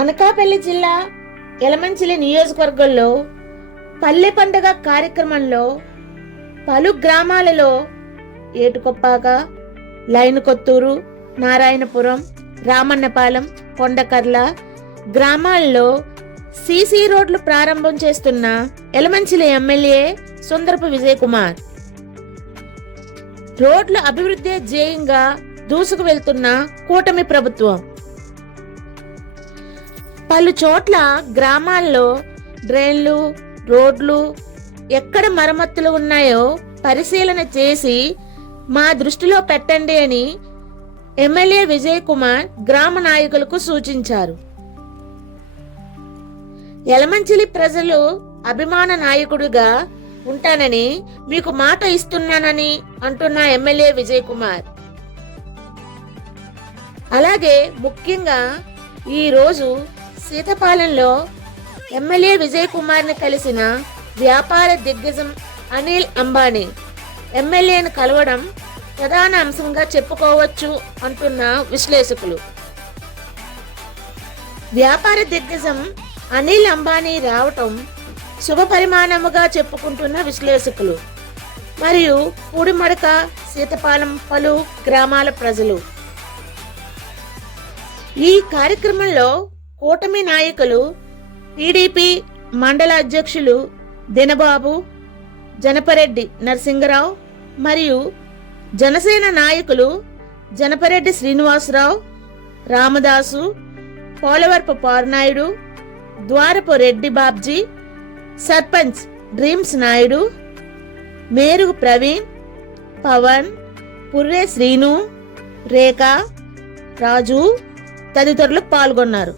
అనకాపల్లి జిల్లా యలమంచిలి నియోజకవర్గంలో పల్లె పండుగ కార్యక్రమంలో పలు గ్రామాలలో ఏటుకొప్పాక, లైన్ కొత్తూరు, నారాయణపురం, రామన్నపాలెం, కొండకర్ల గ్రామాల్లో సీసీ రోడ్లు ప్రారంభం చేస్తున్న యలమంచిలి ఎమ్మెల్యే సుందరపు విజయ్ కుమార్. రోడ్ల అభివృద్ధి ధ్యేయంగా దూసుకు వెళ్తున్న కూటమి ప్రభుత్వం పలు చోట్ల గ్రామాల్లో డ్రైన్లు, రోడ్లు ఎక్కడ మరమ్మతులు ఉన్నాయో పరిశీలన చేసి మా దృష్టిలో పెట్టండి అని ఎమ్మెల్యే విజయ్ కుమార్ గ్రామ నాయకులకు సూచించారు. యలమంచిలి ప్రజలు అభిమాన నాయకుడిగా ఉంటానని మీకు మాట ఇస్తున్నానని అంటున్న ఎమ్మెల్యే విజయ్ కుమార్. అలాగే ముఖ్యంగా ఈరోజు సీతపాలెంలో ఎమ్మెల్యే విజయ్ కుమార్ని కలిసిన వ్యాపార దిగ్గజం అనిల్ అంబానీ ఎమ్మెల్యేను కలవడం ప్రధాన అంశంగా చెప్పుకోవచ్చు అంటున్న విశ్లేషకులు. వ్యాపార దిగ్గజం అనిల్ అంబానీ రావటం శుభ పరిమాణముగా చెప్పుకుంటున్న విశ్లేషకులు మరియు పూడిమడక, సీతపాలెం పలు గ్రామాల ప్రజలు. ఈ కార్యక్రమంలో కూటమి నాయకులు టీడీపీ మండల అధ్యక్షులు దినబాబు, జనపరెడ్డి నరసింగరావు మరియు జనసేన నాయకులు జనపరెడ్డి శ్రీనివాసరావు, రామదాసు, పోలవరపు పార్నాయుడు, ద్వారపు రెడ్డి బాబ్జీ, సర్పంచ్ డ్రీమ్స్ నాయుడు, మేరుగు ప్రవీణ్, పవన్, పుర్రే శ్రీను, రేఖ, రాజు తదితరులు పాల్గొన్నారు.